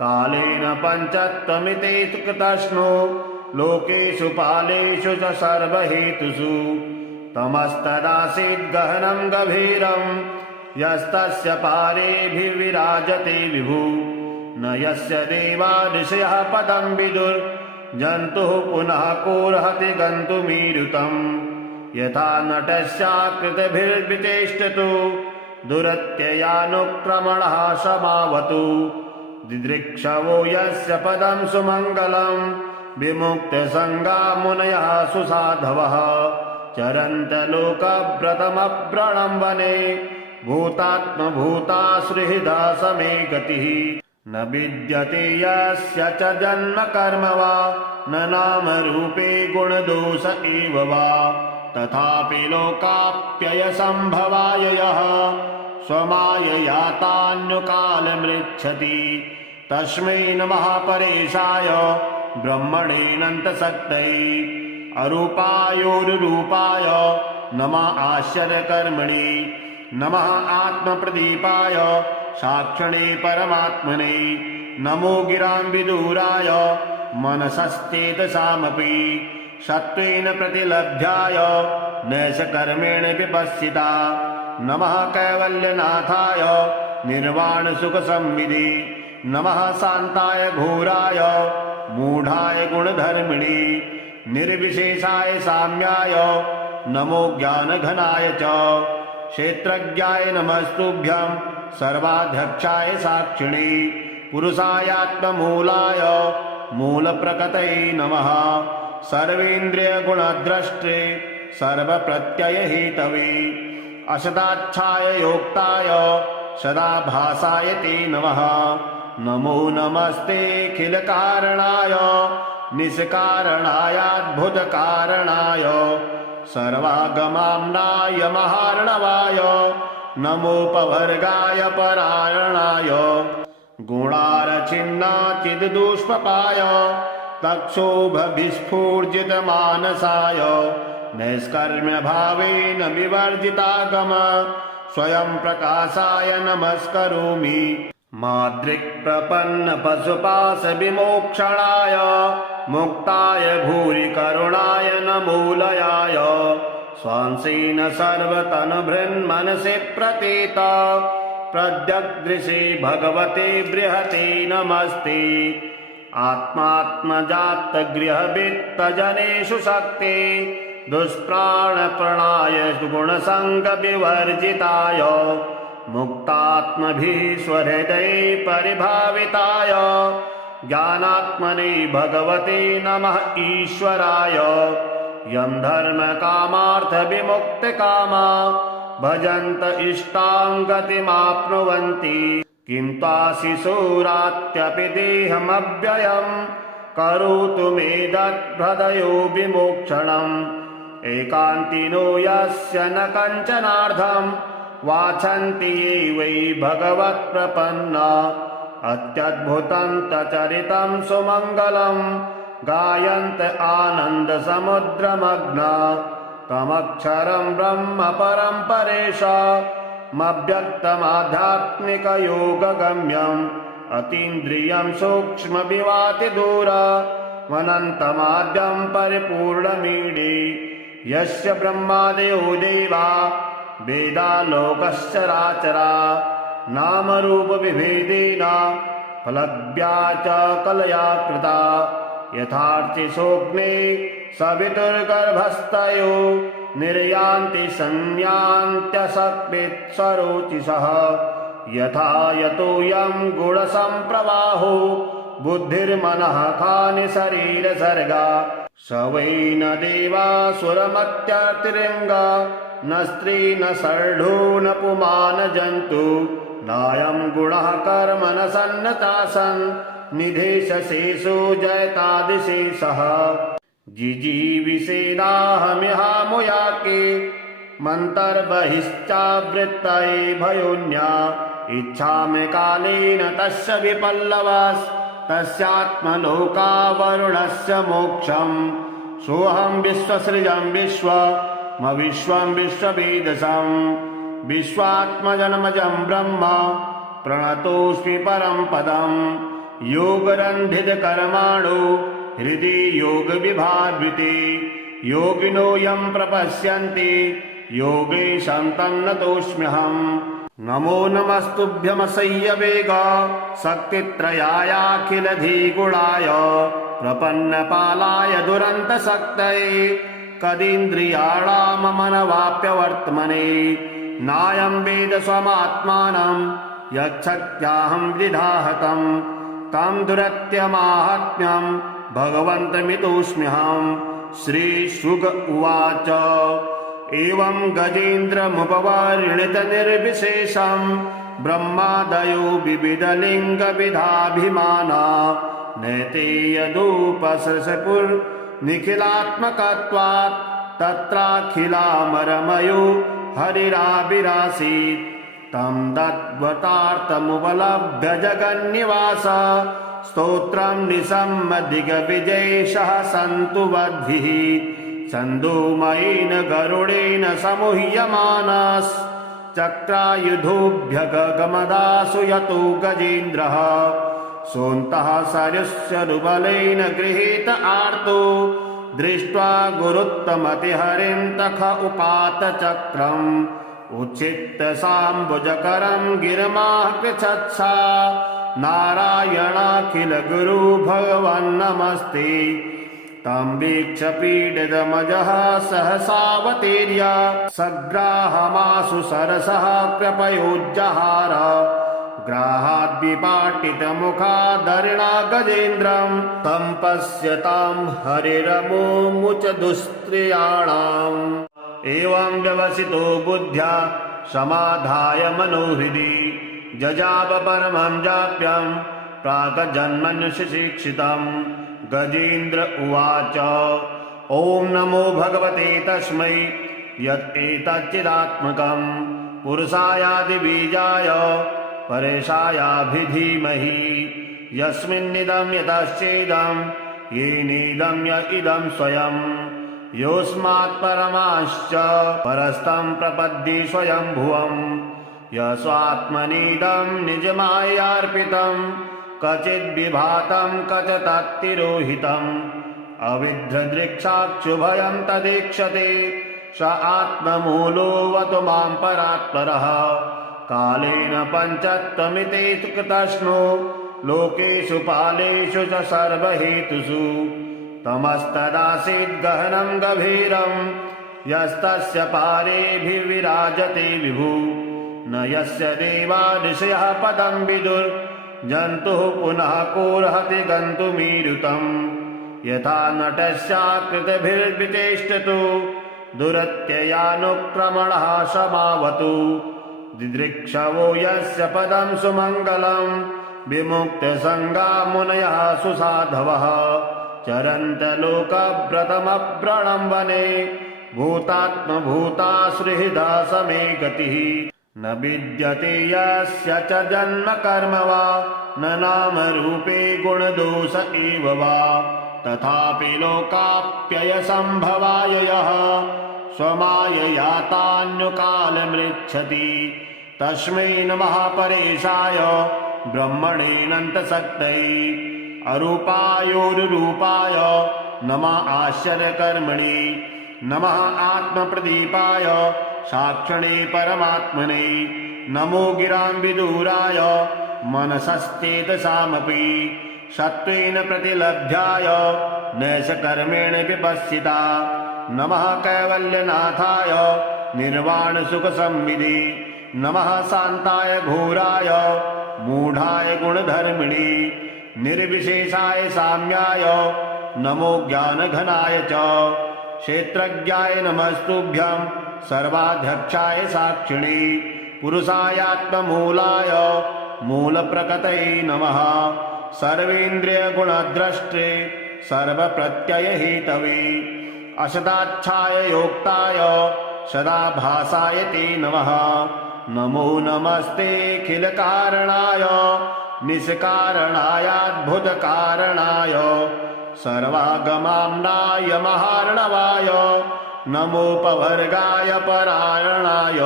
कालेन पञ्चत्वमितेषु कृतस्नो लोकेषु पालेषु च सर्वहेतुषु तमस्तदासीद् गहनं गभीरं यस्तस्य पारेभिर्विराजते विभु न यस्य देवा ऋषयः पदं विदुर् जन्तुः पुनः कोर्हति गन्तुमीरुतम् यथा नटस्याकृतिभिर्विचेष्टतु दुरत्ययानुक्रमणः समावतु दिदृक्षवो यस्य पदं सुमङ्गलं विमुक्तसङ्गा मुनयः सुसाधवः चरन्त लोकव्रतमव्रणं वने भूतात्मभूता सुहृदा समे गतिः न विद्यते यस्य च जन्म कर्म वा न नाम रूपे गुणदोष एव वा तथापि लोकाप्ययसम्भवाय यः स्वमायया तान्युकालमृच्छति तस्मै नमः परेशाय ब्रह्मणेऽनन्तशक्तये अरूपायोरुरूपाय नमः आश्चर्यकर्मणे नमः आत्मप्रदीपाय साक्षिणे परमात्मने नमो गिराम्बिदूराय मनसश्चेतसामपि सत्त्वेन प्रतिलभ्याय नैषकर्मेण विपश्चिता नमः कैवल्यनाथाय निर्वाणसुखसंविदे नमः शान्ताय घोराय मूढाय गुणधर्मिणे निर्विशेषाय साम्याय नमो ज्ञानघनाय च क्षेत्रज्ञाय नमस्तुभ्यं सर्वाध्यक्षाय साक्षिणे पुरुषायात्ममूलाय मूलप्रकृतये नमः सर्वेन्द्रियगुणद्रष्टे सर्वप्रत्ययहेतवे असदाच्छाय योक्ताय सदाभासाय ते नमः नमो नमस्तेऽखिलकारणाय निष्कारणायाद्भुतकारणाय सर्वागमाम्नाय महार्णवाय नमोपवर्गाय परायणाय गुणारचिन्नाचिद्दुष्पपाय तक्षोभविस्फूर्जितमानसाय नैष्कर्म्यभावेन विवर्जितागम स्वयं प्रकाशाय नमस्करोमि माद्रिक्प्रपन्नपशुपाशविमोक्षणाय मुक्ताय भूरि करुणाय नमोलयाय स्वांसेन सर्वतनुभृन्मनसि प्रतीत प्रद्यग्दृशे भगवते बृहते नमस्ते आत्मात्मजातगृहवित्तजनेषु शक्ते दुष्प्राणप्रणाय गुणसङ्गविवर्जिताय मुक्तात्मभिः स्वहृदये परिभाविताय ज्ञानात्मने भगवते नमः ईश्वराय यं धर्मकामार्थविमुक्तकामा भजन्त इष्टां गतिमाप्नुवन्ति किं त्वाशिशूरात्यपि देहमव्ययम् करोतु मे दद्भृदयो विमोक्षणम् एकान्तिनो यस्य न कञ्चनार्थम् वाछन्ति ये वै भगवत्प्रपन्ना अत्यद्भुतं तचरितं सुमङ्गलं गायन्त आनन्दसमुद्रमग्ना तमक्षरं ब्रह्म परं परेशामव्यक्तमाध्यात्मिकयोगगम्यम् अतीन्द्रियं सूक्ष्मविवातिदूरमनन्तमाद्यं परिपूर्णमीडे यस्य ब्रह्मादयो देवा वेदालोकश्चराचरा नामरूपविभेदेन फलज्ञा च कलया कृता यथार्चिसोऽग्ने सवितुर्गर्भस्थयो निर्यान्ति संयान्त्यसक्वित्सरोचिषः यथा यतोऽयं गुणसम्प्रवाहो बुद्धिर्मनः खानि शरीरसर्गा स वै न देवासुरमत्यतिरङ्गा न स्त्री न सर्ढो न पुमान जन्तु नायं गुणः कर्म न सन्नतासन् निधेशशेषो जयतादिशेषः जिजीविषेदाहमिहामुयाके मन्तर्बहिश्चावृत्तये भयोन्या इच्छामि कालेन तस्य विपल्लवास्तस्यात्मलोकावरुणस्य मोक्षम् सोऽहं विश्वसृजं विश्वं विश्ववेदसं विश्वात्मजन्मजं ब्रह्म प्रणतोऽस्मि परं पदम् योगरन्धितकर्माणो हृदि योगविभावृते योगिनो यं प्रपश्यन्ति योगेशं तन्नतोऽस्म्यहम् नमो नमस्तुभ्यमसह्यवेग शक्तित्रयायाखिलधिगुणाय प्रपन्नपालाय दुरन्तशक्तये कदीन्द्रियाणाममनवाप्यवर्त्मने नायं वेद स्वमात्मानं यच्छक्त्याहं विधाहतम् तं दुरत्यमाहात्म्यं भगवन्तमितोऽस्म्यहं। श्रीशुक उवाच एवं गजेन्द्रमुपवर्णितनिर्विशेषं ब्रह्मादयो विविधलिङ्गविधाभिमाना नैते यदुपसरसपुर्निखिलात्मकत्वात् तत्राखिलामरमयो हरिराविरासीत्। तं दत्वतार्थमुपलभ्य जगन्निवास स्तोत्रं निसम्मदिग्विजयेशः सन्तु वद्भिः। छन्दोमयेन गरुडेन समूह्यमानश्चक्रायुधोऽभ्यगमदासु यतो गजेन्द्रः। सोऽन्तः सरस्वरुबलेन गृहीत आर्तो दृष्ट्वा गुरुत्तमतिहरिं तख उपात चक्रम्। उच्छित्त साम्बुजकरं गिरमाः पृच्छत्सा नारायणाखिल गुरु भगवन्नमस्ते। तं वीक्ष्य पीडितमजः सहसावतीर्य सग्राहमाशु सरसः कृपयोज्जहार। ग्राहाद्विपाटितमुखादरिणा गजेन्द्रं तं पश्यतां हरिरमुमुच दुस्त्रियाणाम्। एवं व्यवसितो बुद्ध्या समाधाय मनोहृदि जजाप परमं जाप्यं प्राक्जन्मन्युशिक्षितं। गजेन्द्र उवाच ॐ नमो भगवते तस्मै यत्एतच्चिदात्मकं पुरुषायादिबीजाय परेशायाभिधीमहि। यस्मिन्निदं यतश्चेदं येनेदं य इदं स्वयं योऽस्मात् परमाश्च परस्तं प्रपद्ये स्वयंभुवं। यस्वात्मनीदं निजमायार्पितं क्वचिद्विभातं क्वच तत्तिरोहितम्। अविद्रदृक्षाक्षुभयं तदीक्षते स आत्ममूलोऽवतु मां परात्परः। कालेन पञ्चत्वमितेषु कृतस्नो लोकेषु पालेषु च सर्वहेतुषु। तमस्तदासीद् गहनं गभीरं यस्तस्य पारेभिर्विराजते विभु। न यस्य देवा ऋषयः पदं विदुर् जन्तुः पुनः कोऽर्हति गन्तुमीरुतम्। यथा नटस्याकृतिभिर्विचेष्टतो दुरत्ययानुक्रमणः समावतु। दिदृक्षवो यस्य पदं सुमङ्गलं विमुक्तसङ्गा मुनयः सुसाधवः। चरन्त लोकव्रतमव्रणं वने भूतात्मभूतासुरहृदा समे गतिः। न विद्यते यस्य च जन्म कर्म वा न नाम रूपे गुणदोष एव वा। तथापि लोकाप्ययसम्भवाय यः स्वमायया तान्युकालमृच्छति तस्मै नमः परेशाय ब्रह्मणेऽनन्तशक्तये। अरूपायोरुरूपाय नमः आश्चर्यकर्मणे। नमः आत्मप्रदीपाय साक्षिणे परमात्मने। नमो गिराम्बिदूराय मनसश्चेतसामपि सत्त्वेन प्रतिलभ्याय नैषकर्मेण विपश्चिता। नमः कैवल्यनाथाय निर्वाणसुखसंविदे। नमः शान्ताय घोराय मूढाय गुणधर्मिणे। निर्विशेषाय साम्याय नमो ज्ञानघनाय च। क्षेत्रज्ञाय नमस्तुभ्यं सर्वाध्यक्षाय साक्षिणे। पुरुषायात्ममूलाय मूलप्रकृतये नमः। सर्वेन्द्रियगुणद्रष्टे सर्वप्रत्ययहेतवे। असदाच्छाय योक्ताय सदाभासाय ते नमः। नमो नमस्तेऽखिलकारणाय निष्कारणायाद्भुतकारणाय सर्वागमाम्नाय महार्णवाय। नमोपवर्गाय परायणाय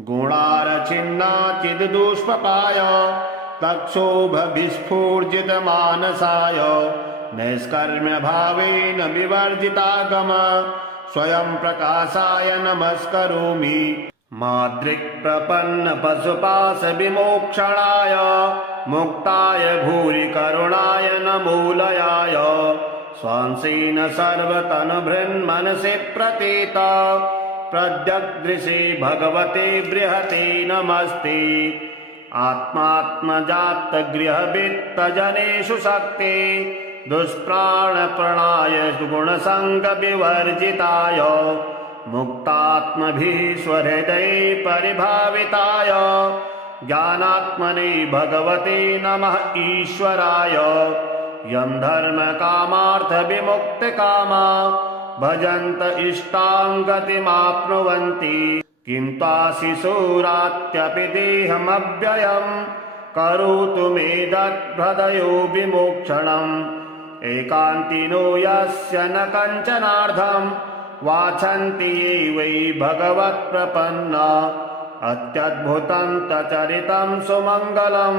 गुणारचिन्नाचिद्दुष्पपाय तक्षोभविस्फूर्जितमानसाय। नैष्कर्म्यभावेन विवर्जितागम स्वयं प्रकाशाय नमस्करोमि। माद्रिक्प्रपन्नपशुपाशविमोक्षणाय मुक्ताय भूरि करुणाय नमोलयाय। स्वांसेन सर्वतनुभृन्मनसि प्रतीत प्रद्यग्दृशे भगवते बृहते नमस्ते। आत्मात्मजातगृहवित्तजनेषु शक्ति दुष्प्राणप्रणाय गुणसङ्गविवर्जिताय मुक्तात्मभिः स्वहृदये परिभाविताय ज्ञानात्मने भगवते नमः ईश्वराय यं धर्मकामार्थविमुक्तकामा भजन्त इष्टां गतिमाप्नुवन्ति किं ताशिशूरात्यपि देहमव्ययम् करोतु मे दद्भृदयो विमोक्षणम् एकान्तिनो यस्य न कञ्चनार्थम् वाछन्ति ये वै भगवत्प्रपन्ना अत्यद्भुतं तचरितं सुमङ्गलं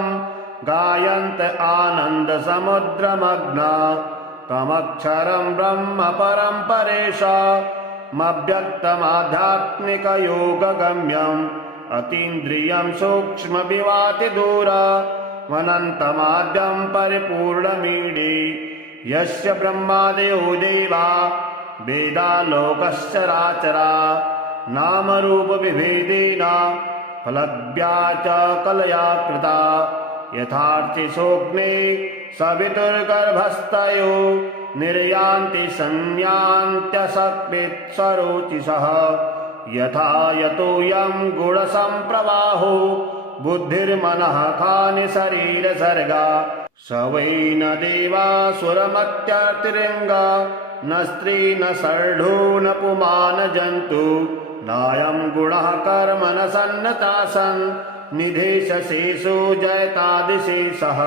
गायन्त आनन्दसमुद्रमग्ना तमक्षरं ब्रह्म परं परेशामव्यक्तमाध्यात्मिकयोगगम्यम् अतीन्द्रियं सूक्ष्मविवातिदूरमनन्तमाद्यं परिपूर्णमीडे यस्य ब्रह्मादयो देवा वेदालोकश्चराचरा नामरूपविभेदेन फलज्ञा च कलया कृता यथार्चिसोऽग्ने सवितुर्गर्भस्थयो निर्यान्ति संयान्त्यसत्वित्सरोचिषः यथा यतोऽयं गुणसम्प्रवाहो बुद्धिर्मनः खानि शरीरसर्गा स वै न देवासुरमत्यतिरङ्गा न स्त्री न शर्ढो न पुमान जन्तु नायं गुणः कर्म न सन्नतासन् निधेशशेषो जयतादिशेषः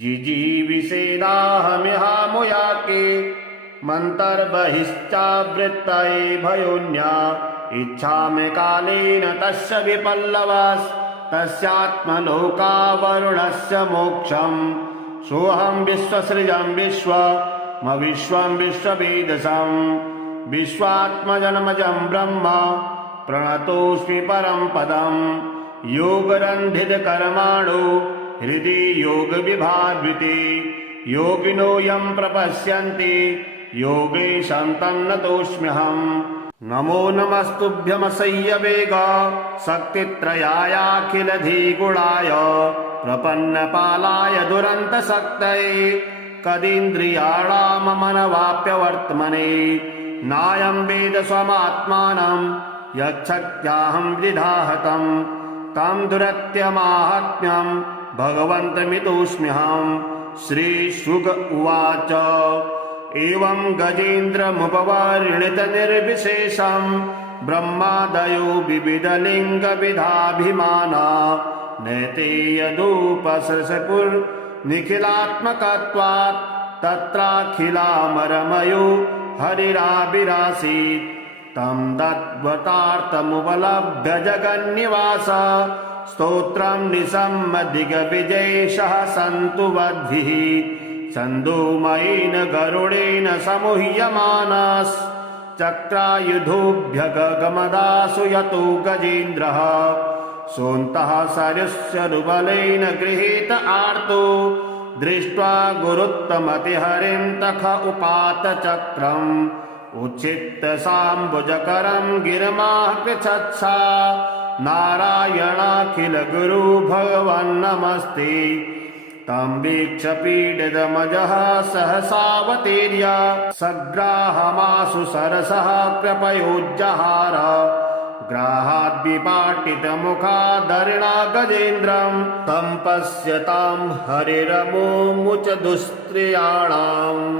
जिजीविषेदाहमिहामुयाके मन्तर्बहिश्चावृत्तये भयोन्या इच्छामि कालेन तस्य विपल्लवास्तस्यात्मलोकावरुणस्य मोक्षम् सोऽहं विश्वसृजं विश्वं विश्ववेदसं विश्वात्मजन्मजं ब्रह्म प्रणतोऽस्मि परं पदम् योगरन्धितकर्माणो हृदि योगविभावृते योगिनो यं प्रपश्यन्ति योगेशं तन्नतोऽस्म्यहम् नमो नमस्तुभ्यमसह्यवेग शक्तित्रयायाखिलधिगुणाय प्रपन्नपालाय दुरन्तशक्तये कदीन्द्रियाणाममनवाप्यवर्त्मने नायं वेद स्वमात्मानं यच्छक्त्याहं विधाहतम् तं दुरत्यमाहात्म्यं भगवन्तमितोऽस्म्यहम् श्रीशुक उवाच एवं गजेन्द्रमुपवर्णितनिर्विशेषं ब्रह्मादयो विविधलिङ्गविधाभिमाना नैते यदुपसृशपुर्निखिलात्मकत्वात् तत्राखिलामरमयो हरिराविरासीत् तं दत्वतार्थमुपलभ्य जगन्निवास स्तोत्रं निसम्मदिग्विजयेशः सन्तु वद्भिः छन्दोमयेन गरुडेन समूह्यमानश्चक्रायुधोऽभ्यगमदासु यतो गजेन्द्रः सोऽन्तः सरुबलेन गृहीत आर्तो दृष्ट्वा गुरुत्तमतिहरिं तख उपात चक्रम् उच्छित्त साम्बुजकरं गिरमाः कृच्छत्सा नारायणाखिल गुरु भगवन्नमस्ते तं वीक्ष पीडितमजः सहसावतीर्य सग्राहमाशु सरसः कृपयोज्जहार ग्राहाद्विपाटितमुखादरिणा गजेन्द्रं तं पश्यतां हरिरमुमुच दुस्त्रियाणाम्।